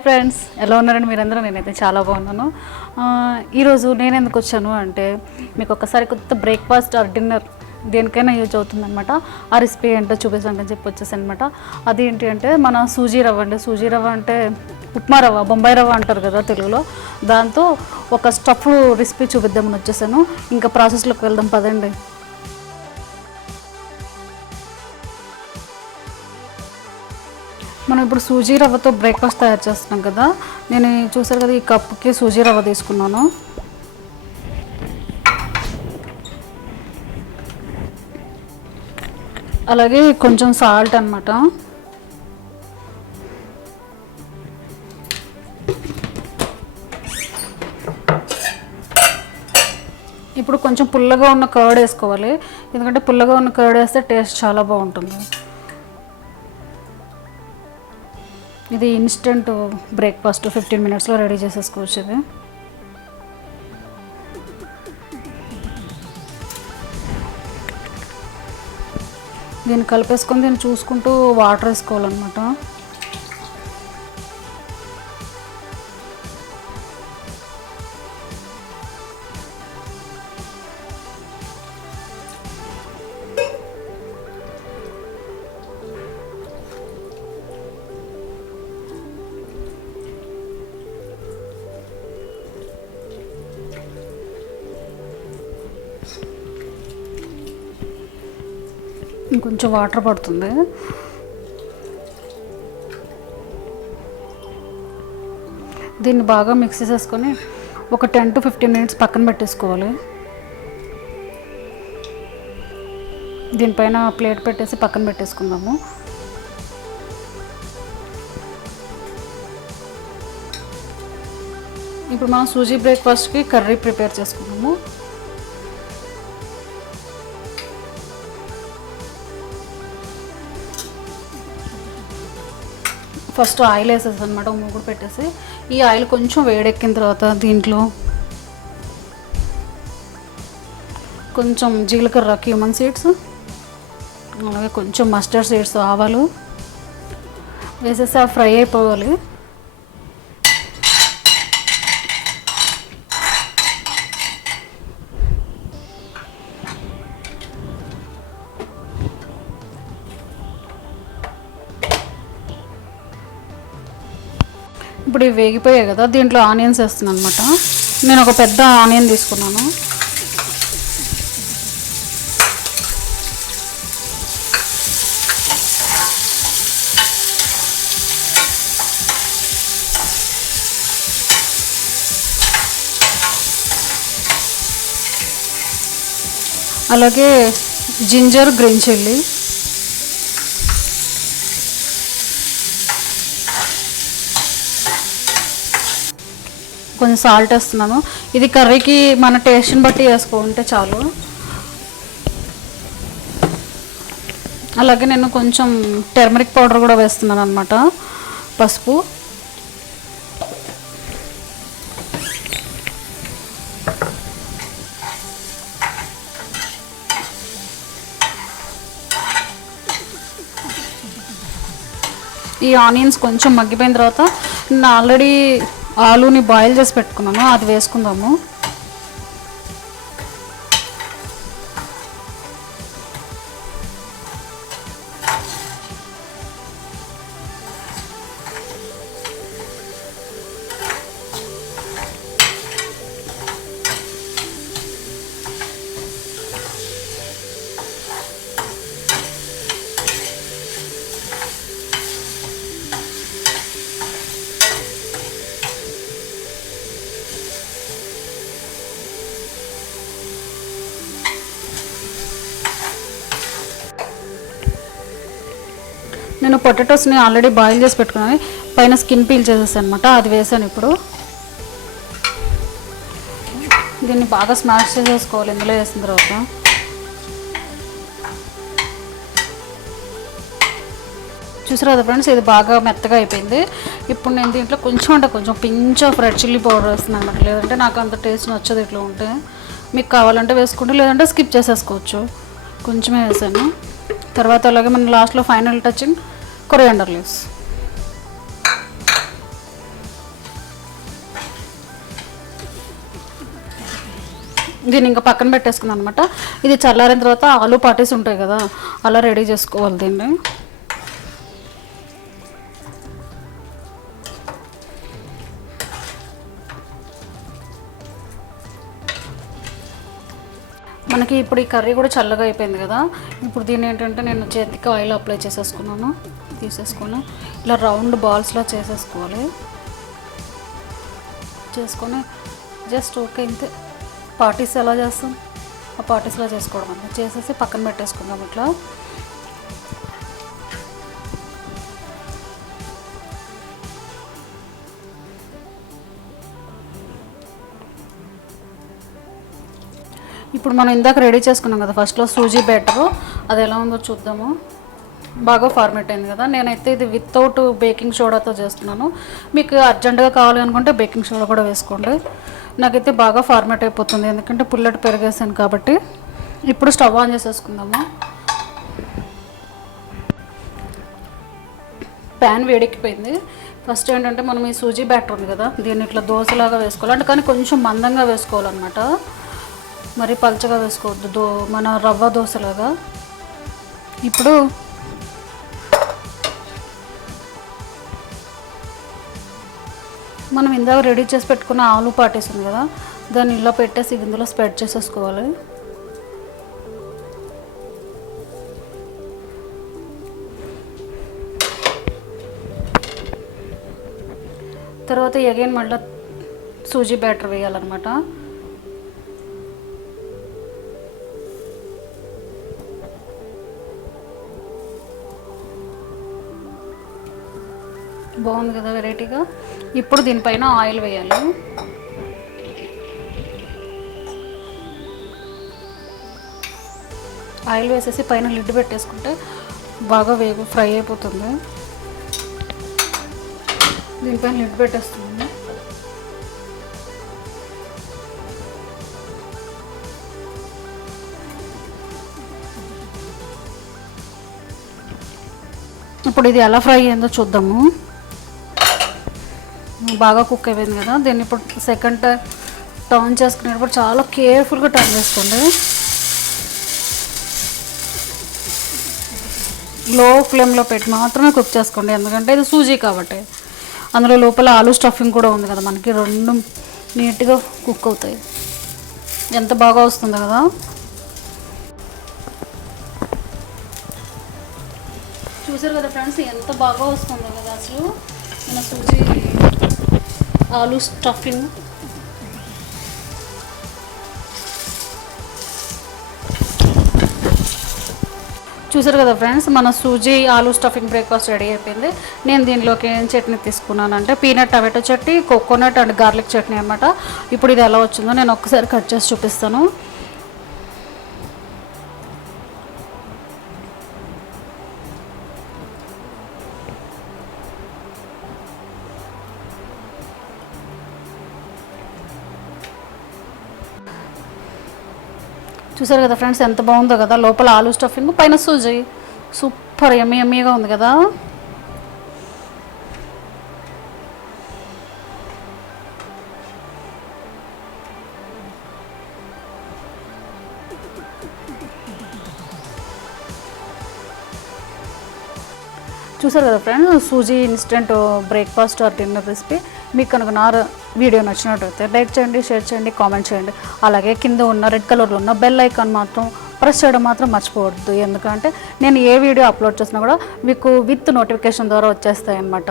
Friends ఎలా ఉన్నారండి మీరందరూ? నేనైతే చాలా బాగున్నాను. ఈరోజు నేను ఎందుకు వచ్చాను అంటే మీకు ఒకసారి కొత్త బ్రేక్ఫాస్ట్ ఆర్ డిన్నర్ దేనికైనా యూజ్ అవుతుందన్నమాట. ఆ రెసిపీ ఏంటో చూపించండి అని చెప్పి వచ్చేసి అనమాట. అది ఏంటి అంటే మన సూజీ రవ్వ అండి. సూజీ రవ్వ అంటే ఉప్మా రవ్వ, బొంబాయి రవ్వ అంటారు కదా తెలుగులో. దాంతో ఒక స్టఫ్ రెసిపీ చూపిద్దామని వచ్చేసాను. ఇంకా ప్రాసెస్లోకి వెళ్దాం పదండి. మనం ఇప్పుడు సూజీ రవ్వతో బ్రేక్ఫాస్ట్ తయారు చేస్తున్నాం కదా. నేను చూసారు కదా, ఈ కప్పుకి సూజీ రవ్వ తీసుకున్నాను. అలాగే కొంచెం సాల్ట్ అన్నమాట. ఇప్పుడు కొంచెం పుల్లగా ఉన్న కర్డ్ వేసుకోవాలి, ఎందుకంటే పుల్లగా ఉన్న కర్డ్ వేస్తే టేస్ట్ చాలా బాగుంటుంది. ఇది ఇన్స్టెంట్ బ్రేక్ఫాస్ట్, 15 మినిట్స్లో రెడీ చేసేసుకోవచ్చు. ఇది దీన్ని కలిపేసుకొని దీన్ని చూసుకుంటూ వాటర్ వేసుకోవాలన్నమాట. ఇంకొంచెం వాటర్ పడుతుంది. దీన్ని బాగా మిక్స్ చేసేసుకొని ఒక 10 to 15 మినిట్స్ పక్కన పెట్టేసుకోవాలి. దీనిపైన ప్లేట్ పెట్టేసి పక్కన పెట్టేసుకుందాము. ఇప్పుడు మనం సూజీ బ్రేక్ఫాస్ట్కి కర్రీ ప్రిపేర్ చేసుకున్నాము. ఫస్ట్ ఆయిల్ వేసేసి అనమాట, మూగుడు పెట్టేసి ఈ ఆయిల్ కొంచెం వేడెక్కిన తర్వాత దీంట్లో కొంచెం జీలకర్ర, క్యూమన్ సీడ్స్, అలాగే కొంచెం మస్టర్డ్ సీడ్స్, ఆవాలు వేసేసి ఆ ఫ్రై అయిపోవాలి. ఇప్పుడు ఇవి వేగిపోయాయి కదా, దీంట్లో ఆనియన్స్ వేస్తున్నాను అనమాట. నేను ఒక పెద్ద ఆనియన్ తీసుకున్నాను. అలాగే జింజర్, గ్రీన్ చిల్లీ, కొంచెం సాల్ట్ వేస్తున్నాను. ఇది కర్రీకి మన టేస్ట్ని బట్టి వేసుకుంటే చాలు. అలాగే నేను కొంచెం టర్మరిక్ పౌడర్ కూడా వేస్తున్నాను అనమాట, పసుపు. ఈ ఆనియన్స్ కొంచెం మగ్గిపోయిన తర్వాత నేను ఆల్రెడీ ఆలూని బాయిల్ చేసి పెట్టుకున్నాను, అది వేసుకుందాము. నేను పొటాటోస్ని ఆల్రెడీ బాయిల్ చేసి పెట్టుకున్నాను, పైన స్కిన్ పీల్ చేసేసాను అనమాట, అది వేసాను. ఇప్పుడు దీన్ని బాగా స్మాష్ చేసేసుకోవాలి ఇందులో వేసిన తర్వాత. చూసారు కదా ఫ్రెండ్స్, ఇది బాగా మెత్తగా అయిపోయింది. ఇప్పుడు నేను దీంట్లో కొంచెం pinch of red chilli powder వేస్తున్నాను అనమాట, లేదంటే నాకు అంత టేస్ట్ నచ్చదు ఇట్లా ఉంటే. మీకు కావాలంటే వేసుకుంటే, లేదంటే స్కిప్ చేసేసుకోవచ్చు. కొంచెమే వేసాను. తర్వాత అలాగే మనం లాస్ట్లో ఫైనల్ టచింగ్ కొరియాండర్ లీవ్స్. దీన్ని ఇంకా పక్కన పెట్టేసుకున్నాను అనమాట. ఇది చల్లారిన తర్వాత ఆలూ పాటీస్ ఉంటాయి కదా, అలా రెడీ చేసుకోవాలి దీన్ని. మనకి ఇప్పుడు ఈ కర్రీ కూడా చల్లగా అయిపోయింది కదా. ఇప్పుడు దీన్ని ఏంటంటే నేను చేతికి ఆయిల్ అప్లై చేసేసుకున్నాను. తీసేసుకొని ఇలా రౌండ్ బాల్స్లా చేసేసుకోవాలి. చేసుకొని జస్ట్ ఓకే ఇంతే. పార్టీస్ ఎలా చేస్తాం ఆ పార్టీస్లా చేసుకోవడం అండి. చేసేసి పక్కన పెట్టేసుకుందాం ఇట్లా. ఇప్పుడు మనం ఇందాక రెడీ చేసుకున్నాం కదా ఫస్ట్లో సూజీ బ్యాటరు, అది ఎలా ఉందో చూద్దాము. బాగా ఫార్మేట్ అయింది కదా. నేనైతే ఇది వితౌట్ బేకింగ్ సోడాతో చేస్తున్నాను. మీకు అర్జెంటుగా కావాలి అనుకుంటే బేకింగ్ సోడా కూడా వేసుకోండి. నాకైతే బాగా ఫార్మేట్ అయిపోతుంది ఎందుకంటే పుల్లటి పెరిగేసాను కాబట్టి. ఇప్పుడు స్టవ్ ఆన్ చేసేసుకుందాము. ప్యాన్ వేడెక్కిపోయింది. ఫస్ట్ ఏంటంటే మనం ఈ సూజీ బ్యాటర్ ఉంది కదా, దీన్ని ఇట్లా దోశలాగా వేసుకోవాలి. అంటే కానీ కొంచెం మందంగా వేసుకోవాలన్నమాట, మరి పల్చగా వేసుకోవద్దు, మన రవ్వ దోశలాగా. ఇప్పుడు మనం ఇందాక రెడీ చేసి పెట్టుకున్న ఆలూ పాటీస్ ఉంది కదా, దాన్ని ఇలా పెట్టేసి ఇందులో స్ప్రెడ్ చేసేసుకోవాలి. తర్వాత అగైన్ మళ్ళీ సూజీ బ్యాటర్ వేయాలన్నమాట. బాగుంది కదా వెరైటీగా. ఇప్పుడు దీనిపైన ఆయిల్ వేయాలి. ఆయిల్ వేసేసి పైన లిడ్ పెట్టేసుకుంటే బాగా ఫ్రై అయిపోతుంది. దీనిపైన లిడ్ పెట్టేస్తుంది. ఇప్పుడు ఇది ఎలా ఫ్రై అయిందో చూద్దాము. బాగా కుక్ అయిపోయింది కదా. దీన్ని ఇప్పుడు సెకండ్ టర్న్ చేసుకునేటప్పుడు చాలా కేర్ఫుల్గా టర్న్ చేసుకోండి. లో ఫ్లేమ్లో పెట్టి మాత్రమే కుక్ చేసుకోండి, ఎందుకంటే ఇది సూజీ కాబట్టి. అందులో లోపల ఆలూ స్టఫింగ్ కూడా ఉంది కదా, మనకి రెండు నీట్గా కుక్ అవుతాయి. ఎంత బాగా వస్తుంది కదా. చూసారు కదా ఫ్రెండ్స్, ఎంత బాగా వస్తుందో కదా అసలు మన సూజీ ఆలూ స్టఫింగ్. చూసారు కదా ఫ్రెండ్స్, మన suji aloo stuffing breakfast ready అయిపోయింది. నేను దీనిలోకి ఏం చట్నీ తీసుకున్నాను అంటే peanut tomato chutney, coconut and garlic chutney అనమాట. ఇప్పుడు ఇది ఎలా వచ్చిందో నేను ఒక్కసారి కట్ చేసి చూపిస్తాను. చూసారు కదా ఫ్రెండ్స్, ఎంత బాగుందో కదా. లోపల ఆలూ స్టఫింగ్, పైన సూజీ. సూపర్ యమ్మీ యమ్మీగా ఉంది కదా. చూసారు కదా friends, suji instant breakfast or dinner recipe. మీకు కనుక నా వీడియో నచ్చినట్టయితే లైక్ చేయండి, షేర్ చేయండి, కామెంట్ చేయండి. అలాగే కింద ఉన్న రెడ్ కలర్లో ఉన్న బెల్ ఐకాన్ మాత్రం ప్రెస్ చేయడం మాత్రం మర్చిపోవద్దు, ఎందుకంటే నేను ఏ వీడియో అప్లోడ్ చేసినా కూడా మీకు విత్ నోటిఫికేషన్ ద్వారా వచ్చేస్తాయి అన్నమాట.